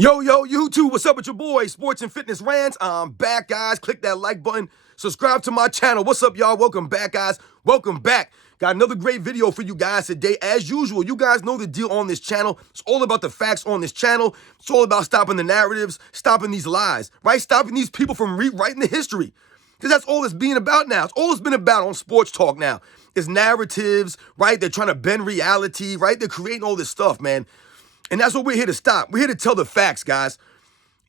Yo, YouTube, what's up with your boy, Sports and Fitness Rants? I'm back, guys. Click that like button. Subscribe to my channel. What's up, y'all? Welcome back, guys. Welcome back. Got another great video for you guys today. As usual, you guys know the deal on this channel. It's all about the facts on this channel. It's all about stopping the narratives, stopping these lies, right? Stopping these people from rewriting the history. Because that's all it's being about now. It's all it's been about on Sports Talk now. It's narratives, right? They're trying to bend reality, right? They're creating all this stuff, man. And that's what we're here to stop. We're here to tell the facts, guys.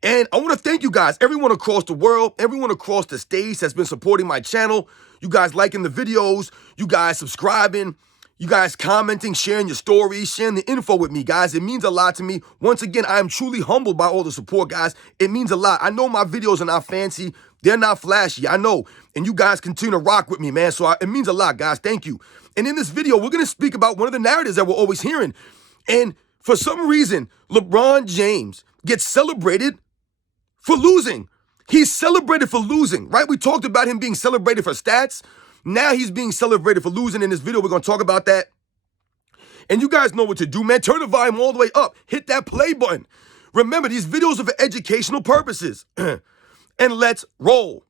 And I want to thank you guys, everyone across the world, everyone across the states that's been supporting my channel. You guys liking the videos, you guys subscribing, you guys commenting, sharing your stories, sharing the info with me, guys. It means a lot to me. Once again, I am truly humbled by all the support, guys. It means a lot. I know my videos are not fancy. They're not flashy. I know. And you guys continue to rock with me, man. So it means a lot, guys. Thank you. And in this video, we're going to speak about one of the narratives that we're always hearing. And for some reason, LeBron James gets celebrated for losing. He's celebrated for losing, right? We talked about him being celebrated for stats. Now he's being celebrated for losing. In this video, we're going to talk about that. And you guys know what to do, man. Turn the volume all the way up. Hit that play button. Remember, these videos are for educational purposes. And let's roll.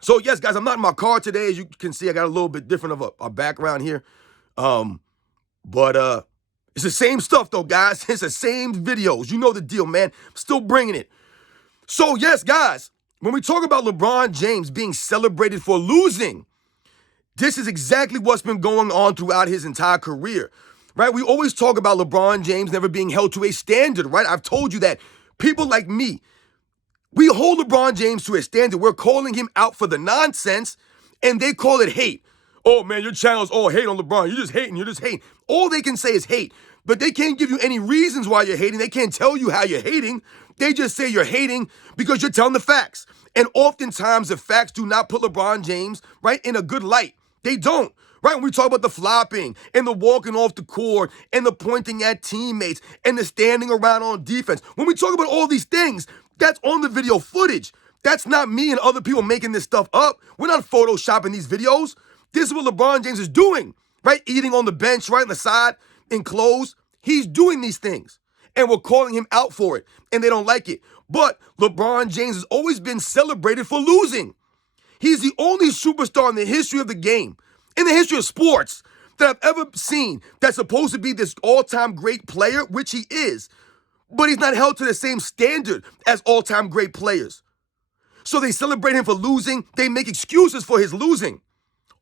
So, yes, guys, I'm not in my car today. As you can see, I got a little bit different of a background here. It's the same stuff, though, guys. It's the same videos. You know the deal, man. I'm still bringing it. So, yes, guys, when we talk about LeBron James being celebrated for losing, this is exactly what's been going on throughout his entire career, right? We always talk about LeBron James never being held to a standard, right? I've told you that people like me, we hold LeBron James to a standard. We're calling him out for the nonsense, and they call it hate. Oh, man, your channel's all hate on LeBron. You're just hating. All they can say is hate, but they can't give you any reasons why you're hating. They can't tell you how you're hating. They just say you're hating because you're telling the facts. And oftentimes the facts do not put LeBron James, right, in a good light. They don't, right? When we talk about the flopping and the walking off the court and the pointing at teammates and the standing around on defense, when we talk about all these things, that's on the video footage. That's not me and other people making this stuff up. We're not photoshopping these videos. This is what LeBron James is doing, right? Eating on the bench, right on the side, in clothes. He's doing these things, and we're calling him out for it, and they don't like it. But LeBron James has always been celebrated for losing. He's the only superstar in the history of the game, in the history of sports, that I've ever seen that's supposed to be this all-time great player, which he is. But he's not held to the same standard as all-time great players. So they celebrate him for losing. They make excuses for his losing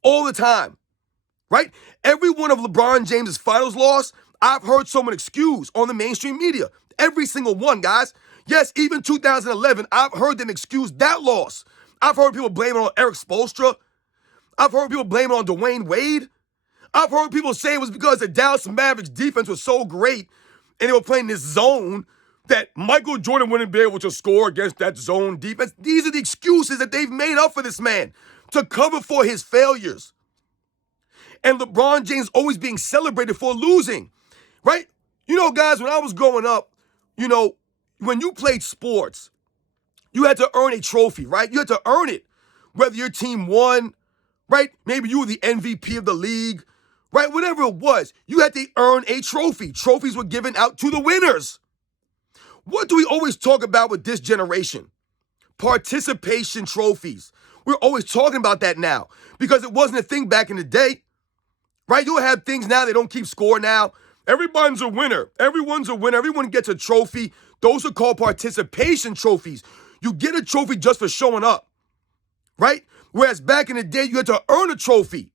all the time, right? Every one of LeBron James's finals loss, I've heard someone excuse on the mainstream media. Every single one, guys. Yes, even 2011, I've heard them excuse that loss. I've heard people blame it on Eric Spoelstra. I've heard people blame it on Dwayne Wade. I've heard people say it was because the Dallas Mavericks defense was so great and they were playing this zone that Michael Jordan wouldn't be able to score against that zone defense. These are the excuses that they've made up for this man to cover for his failures. And LeBron James always being celebrated for losing, right? You know, guys, when I was growing up, you know, when you played sports, you had to earn a trophy, right? You had to earn it, whether your team won, right? Maybe you were the MVP of the league, right? Whatever it was, you had to earn a trophy. Trophies were given out to the winners. What do we always talk about with this generation? Participation trophies. We're always talking about that now because it wasn't a thing back in the day, right? You'll have things now they don't keep score now. Everyone's a winner. Everyone's a winner. Everyone gets a trophy. Those are called participation trophies. You get a trophy just for showing up, right? Whereas back in the day, you had to earn a trophy,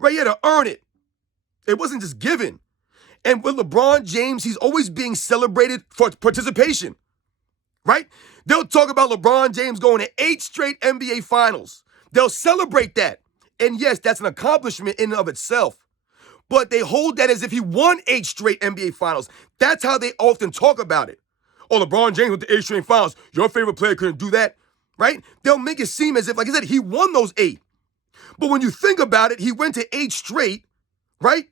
right? You had to earn it. It wasn't just given. And with LeBron James, he's always being celebrated for participation, right? They'll talk about LeBron James going to 8 straight NBA finals. They'll celebrate that. And yes, that's an accomplishment in and of itself. But they hold that as if he won 8 straight NBA finals. That's how they often talk about it. Oh, LeBron James with the 8 straight finals. Your favorite player couldn't do that, right? They'll make it seem as if, like I said, he won those 8. But when you think about it, he went to 8 straight, right?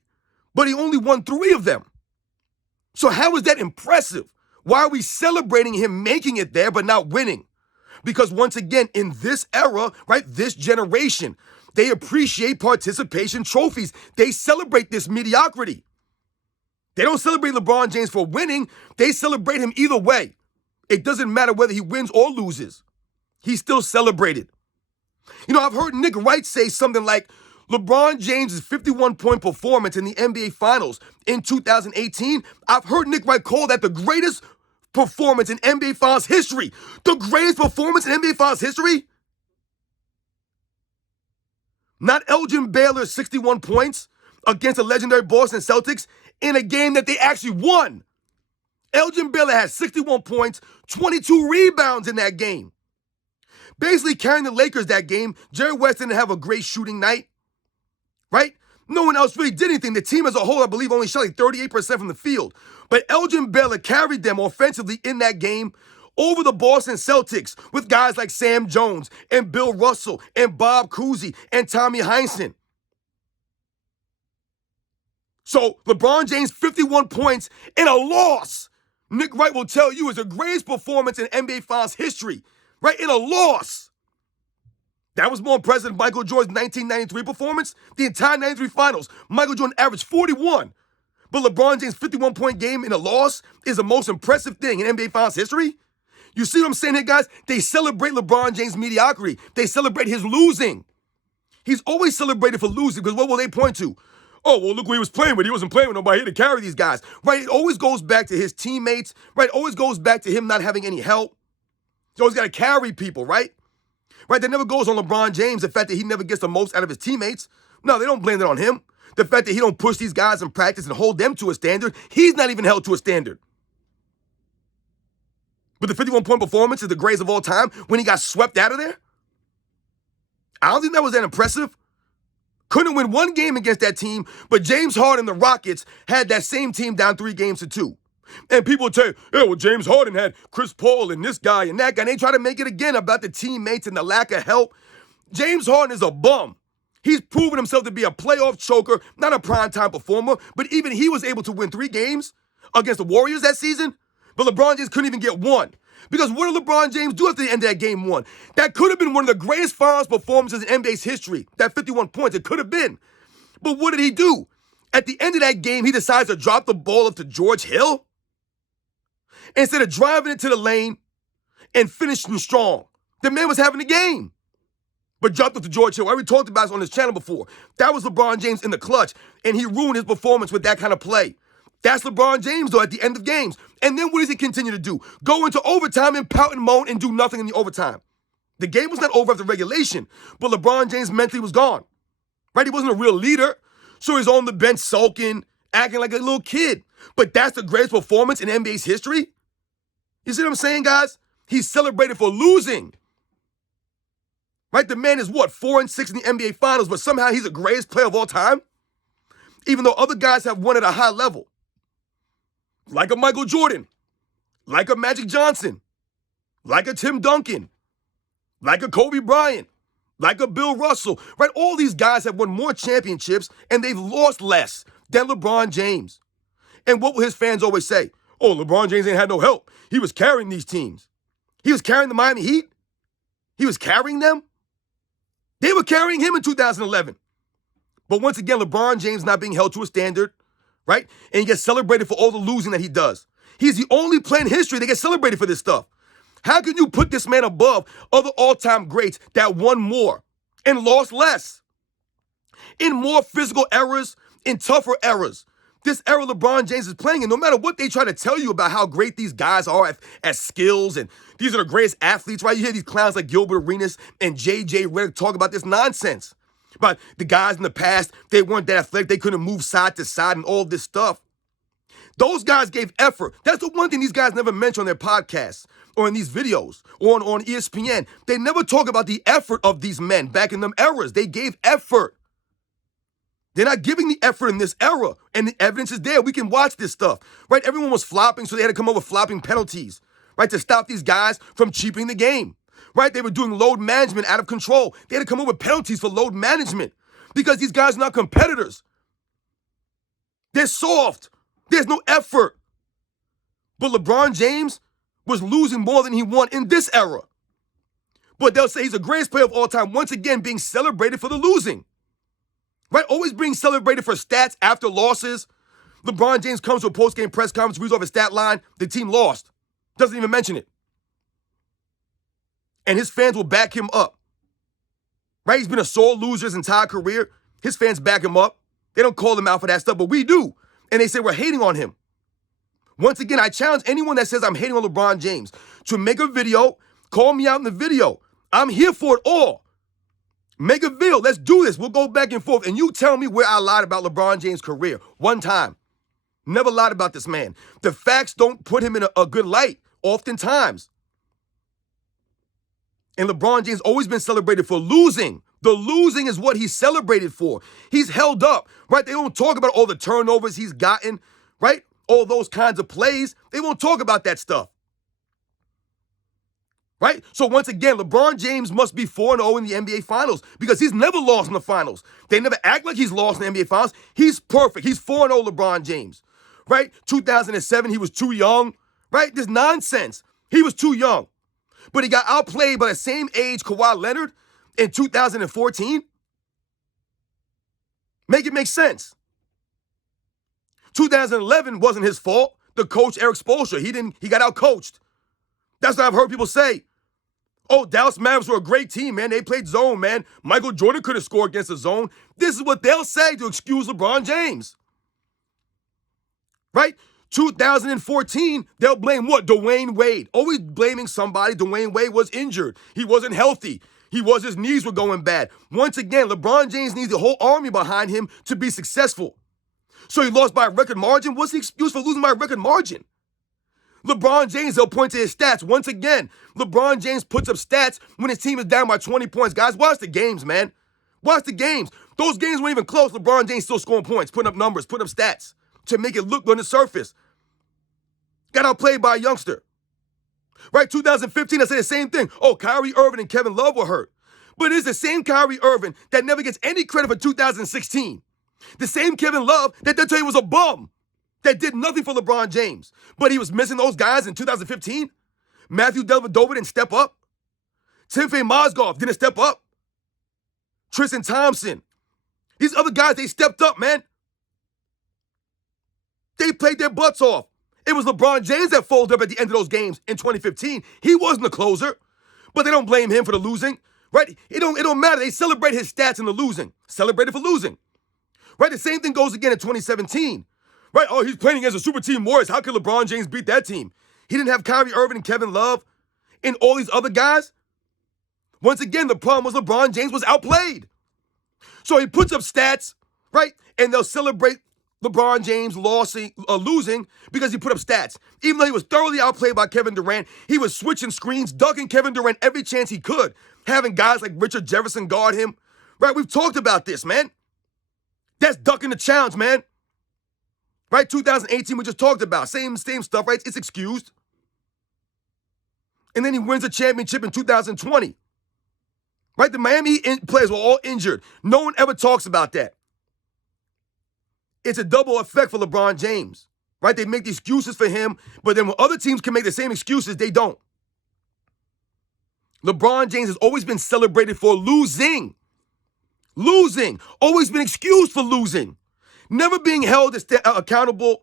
But he only won 3 of them. So how is that impressive? Why are we celebrating him making it there but not winning? Because once again, in this era, right, this generation, they appreciate participation trophies. They celebrate this mediocrity. They don't celebrate LeBron James for winning. They celebrate him either way. It doesn't matter whether he wins or loses. He's still celebrated. You know, I've heard Nick Wright say something like LeBron James' 51-point performance in the NBA Finals in 2018. I've heard Nick Wright call that the greatest performance in NBA Finals history. The greatest performance in NBA Finals history? Not Elgin Baylor's 61 points against the legendary Boston Celtics in a game that they actually won. Elgin Baylor had 61 points, 22 rebounds in that game. Basically carrying the Lakers that game. Jerry West didn't have a great shooting night, right? No one else really did anything. The team as a whole, I believe, only shot like 38% from the field. But Elgin Baylor carried them offensively in that game over the Boston Celtics with guys like Sam Jones and Bill Russell and Bob Cousy and Tommy Heinsohn. So LeBron James, 51 points in a loss, Nick Wright will tell you is the greatest performance in NBA Finals history, right? In a loss. That was more impressive than Michael Jordan's 1993 performance. The entire 93 Finals, Michael Jordan averaged 41. But LeBron James' 51-point game in a loss is the most impressive thing in NBA Finals history. You see what I'm saying here, guys? They celebrate LeBron James' mediocrity. They celebrate his losing. He's always celebrated for losing because what will they point to? Oh, well, look who he was playing with. He wasn't playing with nobody here to carry these guys, right? It always goes back to his teammates, right? It always goes back to him not having any help. He's always got to carry people, right? Right? That never goes on LeBron James, the fact that he never gets the most out of his teammates. No, they don't blame it on him. The fact that he don't push these guys in practice and hold them to a standard, he's not even held to a standard. But the 51-point performance is the greatest of all time when he got swept out of there? I don't think that was that impressive. Couldn't win one game against that team, but James Harden, the Rockets, had that same team down 3-2. And people would tell you, yeah, well, James Harden had Chris Paul and this guy and that guy. And they try to make it again about the teammates and the lack of help. James Harden is a bum. He's proven himself to be a playoff choker, not a primetime performer, but even he was able to win 3 games against the Warriors that season. But LeBron James couldn't even get one. Because what did LeBron James do at the end of that game 1? That could have been one of the greatest finals performances in NBA's history. That 51 points, it could have been. But what did he do? At the end of that game, he decides to drop the ball up to George Hill instead of driving it to the lane and finishing strong. The man was having a game, but dropped it to George Hill. I already talked about this on this channel before. That was LeBron James in the clutch, and he ruined his performance with that kind of play. That's LeBron James, though, at the end of games. And then what does he continue to do? Go into overtime and pout and moan and do nothing in the overtime. The game was not over after regulation, but LeBron James mentally was gone, right? He wasn't a real leader, so he's on the bench sulking, acting like a little kid. But that's the greatest performance in NBA's history? You see what I'm saying, guys? He's celebrated for losing. Right? The man is, 4-6 in the NBA Finals, but somehow he's the greatest player of all time? Even though other guys have won at a high level. Like a Michael Jordan, like a Magic Johnson, like a Tim Duncan, like a Kobe Bryant, like a Bill Russell, right? All these guys have won more championships and they've lost less than LeBron James. And what will his fans always say? Oh, LeBron James ain't had no help. He was carrying these teams. He was carrying the Miami Heat. He was carrying them. They were carrying him in 2011. But once again, LeBron James not being held to a standard, right? And he gets celebrated for all the losing that he does. He's the only player in history that gets celebrated for this stuff. How can you put this man above other all-time greats that won more and lost less? In more physical eras, in tougher eras. This era LeBron James is playing in, no matter what they try to tell you about how great these guys are at skills, and these are the greatest athletes, right? You hear these clowns like Gilbert Arenas and J.J. Redick talk about this nonsense. But the guys in the past, they weren't that athletic. They couldn't move side to side and all this stuff. Those guys gave effort. That's the one thing these guys never mention on their podcasts or in these videos or on ESPN. They never talk about the effort of these men back in them eras. They gave effort. They're not giving the effort in this era, and the evidence is there. We can watch this stuff, right? Everyone was flopping, so they had to come up with flopping penalties, right, to stop these guys from cheaping the game. Right? They were doing load management out of control. They had to come up with penalties for load management because these guys are not competitors. They're soft. There's no effort. But LeBron James was losing more than he won in this era. But they'll say he's the greatest player of all time, once again being celebrated for the losing. Right? Always being celebrated for stats after losses. LeBron James comes to a post-game press conference, reads off his stat line. The team lost. Doesn't even mention it. And his fans will back him up. Right? He's been a sore loser his entire career. His fans back him up. They don't call him out for that stuff, but we do. And they say we're hating on him. Once again, I challenge anyone that says I'm hating on LeBron James to make a video, call me out in the video. I'm here for it all. Make a video. Let's do this. We'll go back and forth. And you tell me where I lied about LeBron James' career. One time. Never lied about this man. The facts don't put him in a good light, oftentimes. And LeBron James always been celebrated for losing. The losing is what he's celebrated for. He's held up, right? They don't talk about all the turnovers he's gotten, right? All those kinds of plays. They won't talk about that stuff. Right? So once again, LeBron James must be 4-0 in the NBA Finals because he's never lost in the Finals. They never act like he's lost in the NBA Finals. He's perfect. He's 4-0 LeBron James. Right? 2007, he was too young. Right? This nonsense. He was too young. But he got outplayed by the same age Kawhi Leonard in 2014. Make it make sense. 2011 wasn't his fault. The coach, Eric Spoelstra, he got outcoached. That's what I've heard people say. Oh, Dallas Mavericks were a great team, man. They played zone, man. Michael Jordan could have scored against the zone. This is what they'll say to excuse LeBron James. Right? 2014, they'll blame what? Dwayne Wade. Always blaming somebody. Dwayne Wade was injured. He wasn't healthy. His knees were going bad. Once again, LeBron James needs the whole army behind him to be successful. So he lost by a record margin? What's the excuse for losing by a record margin? LeBron James, they'll point to his stats. Once again, LeBron James puts up stats when his team is down by 20 points. Guys, watch the games, man. Watch the games. Those games weren't even close. LeBron James still scoring points, putting up numbers, putting up stats to make it look good on the surface. Got outplayed by a youngster. Right, 2015, I said the same thing. Oh, Kyrie Irving and Kevin Love were hurt. But it's the same Kyrie Irving that never gets any credit for 2016. The same Kevin Love that they'll tell you was a bum. That did nothing for LeBron James. But he was missing those guys in 2015. Matthew Dellavedova didn't step up. Timofey Mozgov didn't step up. Tristan Thompson. These other guys, they stepped up, man. They played their butts off. It was LeBron James that folded up at the end of those games in 2015. He wasn't the closer. But they don't blame him for the losing. Right? It don't matter. They celebrate his stats in the losing. Celebrated for losing. Right? The same thing goes again in 2017. Right? Oh, he's playing against a super team Warriors. How could LeBron James beat that team? He didn't have Kyrie Irving and Kevin Love and all these other guys. Once again, the problem was LeBron James was outplayed. So he puts up stats, right? And they'll celebrate LeBron James losing because he put up stats. Even though he was thoroughly outplayed by Kevin Durant, he was switching screens, ducking Kevin Durant every chance he could, having guys like Richard Jefferson guard him. Right? We've talked about this, man. That's ducking the challenge, man. Right? 2018, we just talked about. Same stuff, right? It's excused. And then he wins a championship in 2020. Right? The Miami players were all injured. No one ever talks about that. It's a double effect for LeBron James. Right? They make the excuses for him, but then when other teams can make the same excuses, they don't. LeBron James has always been celebrated for losing. Losing. Always been excused for losing. Never being held accountable,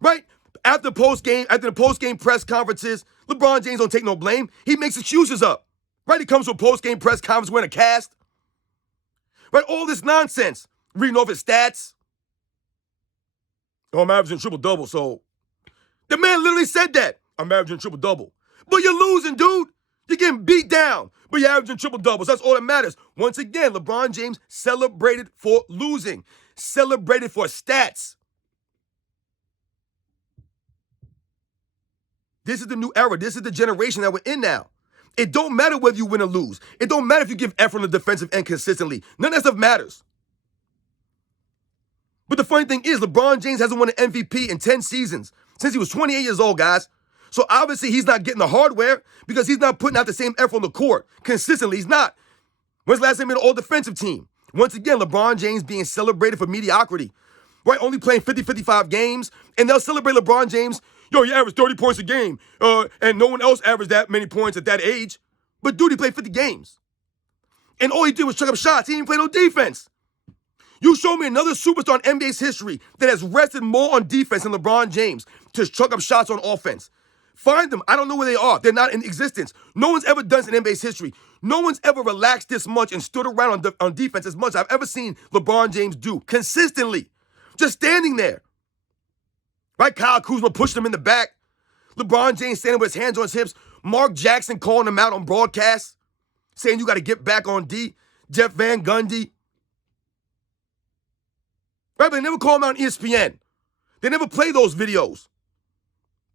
right? After the post-game press conferences, LeBron James don't take no blame. He makes excuses up, right? He comes to a post-game press conference wearing a cast, right? All this nonsense, reading off his stats. Oh, I'm averaging triple-double, so the man literally said that. I'm averaging triple-double. But you're losing, dude. You're getting beat down, but you're averaging triple-doubles. That's all that matters. Once again, LeBron James celebrated for losing. Celebrated for stats. This is the new era. This is the generation that we're in now. It don't matter whether you win or lose. It don't matter if you give effort on the defensive end consistently. None of that stuff matters. But the funny thing is, LeBron James hasn't won an MVP in 10 seasons since he was 28 years old, guys. So obviously he's not getting the hardware because he's not putting out the same effort on the court consistently. He's not. When's the last time he made an all-defensive team? Once again, LeBron James being celebrated for mediocrity, right? Only playing 55 games, and they'll celebrate LeBron James. Yo, he averaged 30 points a game, and no one else averaged that many points at that age. But dude, he played 50 games. And all he did was chuck up shots. He didn't play no defense. You show me another superstar in NBA's history that has rested more on defense than LeBron James to chuck up shots on offense. Find them. I don't know where they are. They're not in existence. No one's ever done this in NBA's history. No one's ever relaxed this much and stood around on defense as much as I've ever seen LeBron James do consistently. Just standing there. Right? Kyle Kuzma pushed him in the back. LeBron James standing with his hands on his hips. Mark Jackson calling him out on broadcast, saying you got to get back on D. Jeff Van Gundy. Right? But they never call him out on ESPN. They never play those videos.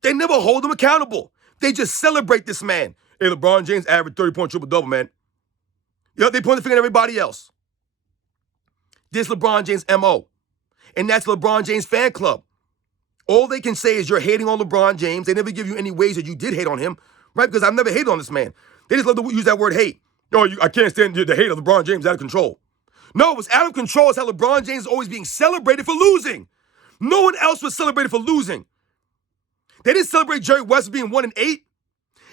They never hold him accountable. They just celebrate this man. Hey, LeBron James averaged 30-point triple-double, man. Yep, they point the finger at everybody else. This LeBron James MO. And that's LeBron James fan club. All they can say is you're hating on LeBron James. They never give you any ways that you did hate on him, right? Because I've never hated on this man. They just love to use that word hate. Oh, I can't stand the hate of LeBron James out of control. No, what's out of control is how LeBron James is always being celebrated for losing. No one else was celebrated for losing. They didn't celebrate Jerry West being 1-8,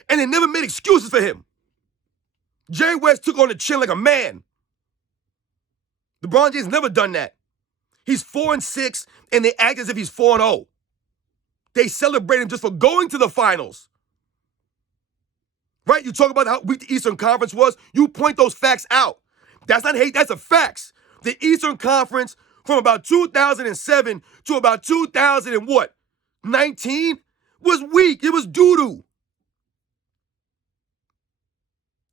and they never made excuses for him. Jerry West took on the chin like a man. LeBron James never done that. He's 4-6, and they act as if he's 4-0. They celebrate him just for going to the finals. Right? You talk about how weak the Eastern Conference was. You point those facts out. That's not hate. That's a facts. The Eastern Conference from about 2007 to about 2019 was weak. It was doo-doo.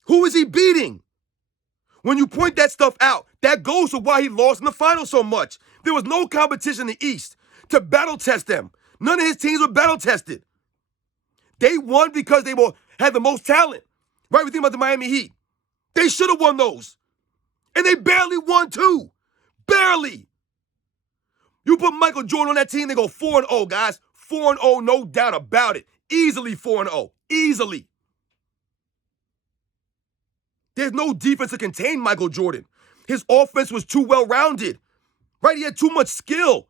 Who is he beating? When you point that stuff out, that goes to why he lost in the finals so much. There was no competition in the East to battle test them. None of his teams were battle tested. They won because they had the most talent. Right? We think about the Miami Heat. They should have won those. And they barely won too. Barely. You put Michael Jordan on that team, they go 4-0, guys. 4-0, no doubt about it. Easily 4-0. Easily. There's no defense to contain Michael Jordan. His offense was too well-rounded. Right? He had too much skill.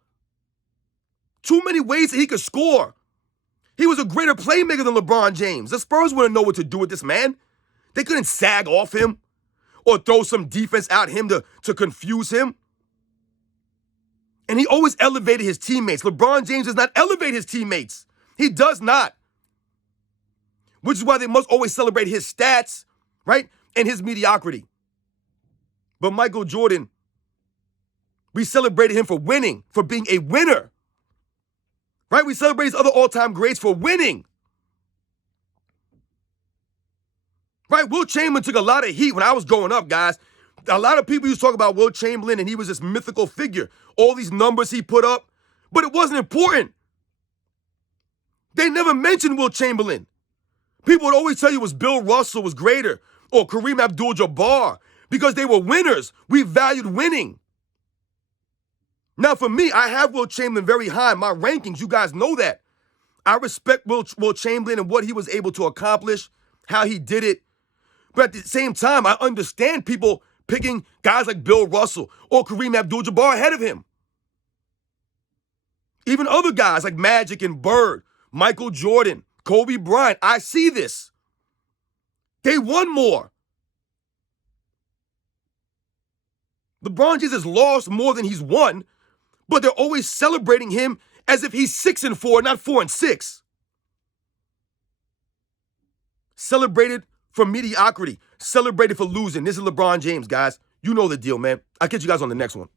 Too many ways that he could score. He was a greater playmaker than LeBron James. The Spurs wouldn't know what to do with this man. They couldn't sag off him or throw some defense at him to confuse him. And he always elevated his teammates. LeBron James does not elevate his teammates. He does not. Which is why they must always celebrate his stats, right? And his mediocrity. But Michael Jordan, we celebrated him for winning, for being a winner. Right? We celebrate his other all-time greats for winning. Right? Wilt Chamberlain took a lot of heat when I was growing up, guys. A lot of people used to talk about Wilt Chamberlain and he was this mythical figure. All these numbers he put up, but it wasn't important. They never mentioned Wilt Chamberlain. People would always tell you it was Bill Russell was greater or Kareem Abdul-Jabbar because they were winners. We valued winning. Now, for me, I have Wilt Chamberlain very high in my rankings. You guys know that. I respect Wilt Chamberlain and what he was able to accomplish, how he did it. But at the same time, I understand people picking guys like Bill Russell or Kareem Abdul-Jabbar ahead of him. Even other guys like Magic and Bird, Michael Jordan, Kobe Bryant. I see this. They won more. LeBron James has lost more than he's won, but they're always celebrating him as if he's 6-4, not 4-6. Celebrated for mediocrity. Celebrated for losing. This is LeBron James, guys. You know the deal, man. I'll catch you guys on the next one.